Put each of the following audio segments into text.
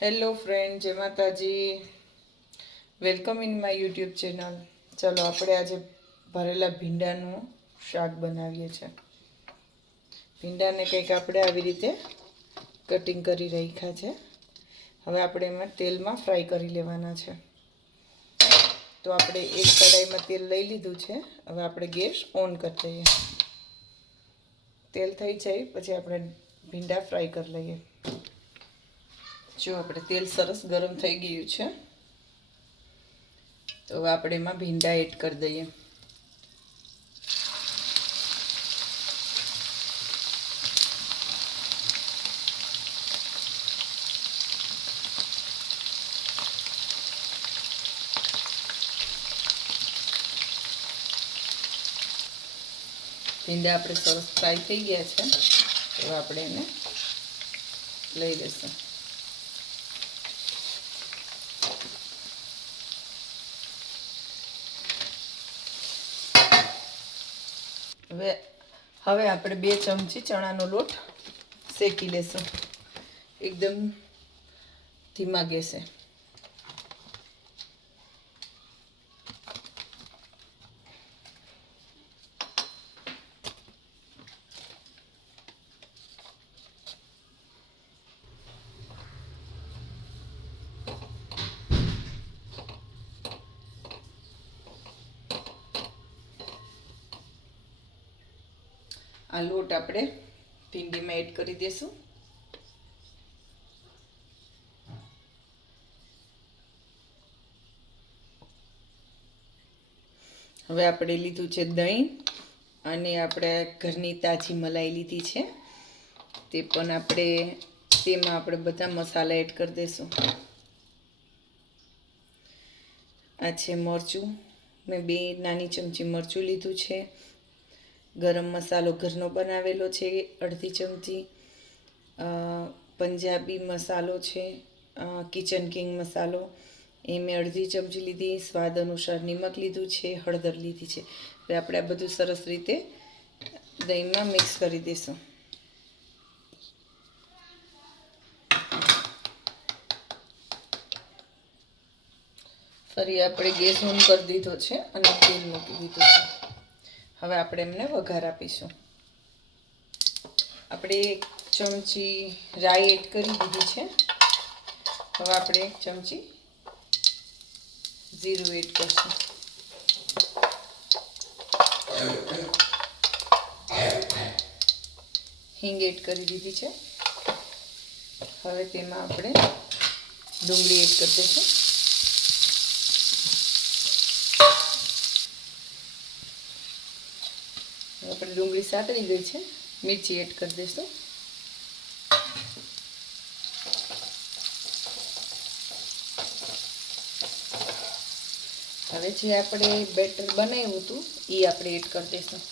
Hello friend, જય માતાજી. Welcome in my YouTube channel. ચલો આપણે આજે ભરેલા ભીંડાનું શાક બનાવીએ છીએ. ભીંડાને કંઈક આપણે આવી રીતે કટિંગ કરી રાખ્યા છે. હવે આપણે એમાં તેલમાં ફ્રાય કરી લેવાના છે. તો આપણે એક કડાઈમાં તેલ લઈ લીધું છે. હવે આપણે ગેસ ઓન કરી દઈએ. તેલ થઈ જાય પછી આપણે ભીંડા ફ્રાય કરી લઈએ. જો આપણે તેલ સરસ ગરમ થઈ ગયું છે, તો હવે આપણે એમાં ભીંડા એડ કરી દઈએ. ભીંડા આપણે સરસ ફ્રાય થઈ ગયા છે, તો આપણે એને લઈ લઈશું. હવે આપણે 2 ચમચી ચણાનો લોટ શેકી લેશું એકદમ ધીમા ગેસે. આ લોટ આપણે ભીંડીમાં એડ કરી દઈશું. હવે આપણે લીધું છે દહીં, અને આપણે ઘરની તાજી મલાઈ લીધી છે, તે પણ તેમાં આપણે બધા મસાલા એડ કરી દઈશું. આ છે મરચું, મેં 2 નાની ચમચી મરચું લીધું છે. ગરમ મસાલો ઘરનો બનાવેલો છે 1/2 ચમચી. પંજાબી મસાલો છે, કિચન કિંગ મસાલો, એ મેં 1/2 ચમચી લીધી. સ્વાદ અનુસાર નિમક લીધું છે, હળદર લીધી છે. હવે આપણે આ બધું સરસ રીતે દહીંમાં મિક્સ કરી દઈશું. ફરી આપણે ગેસ ઓન કરી દીધો છે અને તેલ મૂકી દીધું છે. હવે આપણે એમને વઘાર આપીશું. આપણે 1 ચમચી રાઈ એડ કરી દીધી છે. હવે આપણે 1 ચમચી જીરું એડ કરશું. હિંગ એડ કરી દીધી છે. હવે તેમાં આપણે ડુંગળી એડ કરી દઈશું. આપણે ડુંગળી સાતળી ગઈ છે. મિરચી એડ કરી દઈશું. હવે જે આપણે બેટર બનાવ્યું હતું એ આપણે એડ કરી દઈશું.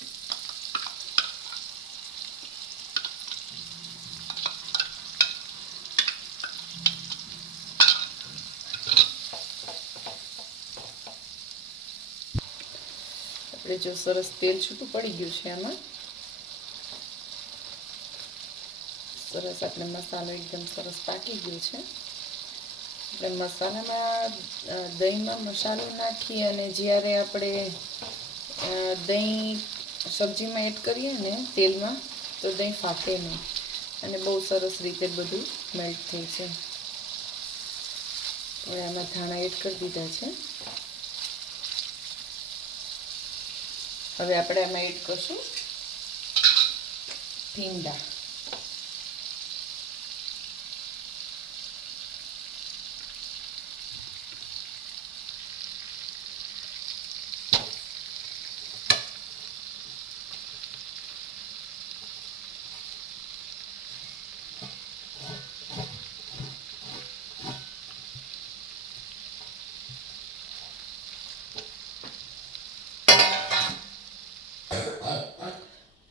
આપણે જો સરસ તેલ છૂટું પડી ગયું છે, આમાં સરસ આપણે મસાલો એકદમ સરસ પાકી ગયો છે. આપણે મસાલામાં દહીંમાં મસાલો નાખીએ અને જ્યારે આપણે દહીં સબ્જીમાં એડ કરીએ ને તેલમાં, તો દહીં ફાટે નહીં અને બહુ સરસ રીતે બધું મેલ્ટ થઈ છે. હવે આમાં ધાણા એડ કરી દીધા છે. હવે આપણે આમાં એડ કરશું ભીંડા.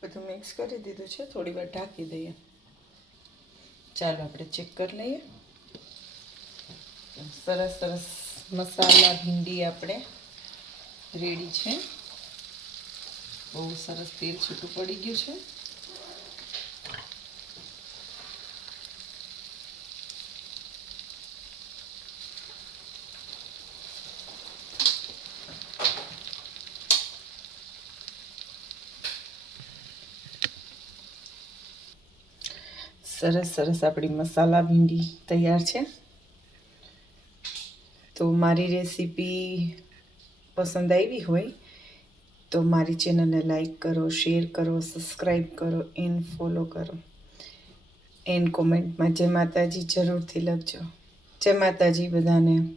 બધું મિક્સ કરી દીધું છે. થોડી વાર ઢાંકી દઈએ. ચાલો આપણે ચેક કરી લઈએ. સરસ મસાલા ભીંડી આપણે રેડી છે. બહુ સરસ તેલ છૂટું પડી ગયું છે. સરસ સરસ આપણી મસાલા ભીંડી તૈયાર છે. તો મારી રેસીપી પસંદ આવી હોય તો મારી ચેનલને લાઈક કરો, શેર કરો, સબસ્ક્રાઈબ કરો, એન્ડ ફોલો કરો. એન્ડ કોમેન્ટમાં જય માતાજી જરૂરથી લખજો. જય માતાજી બધાને.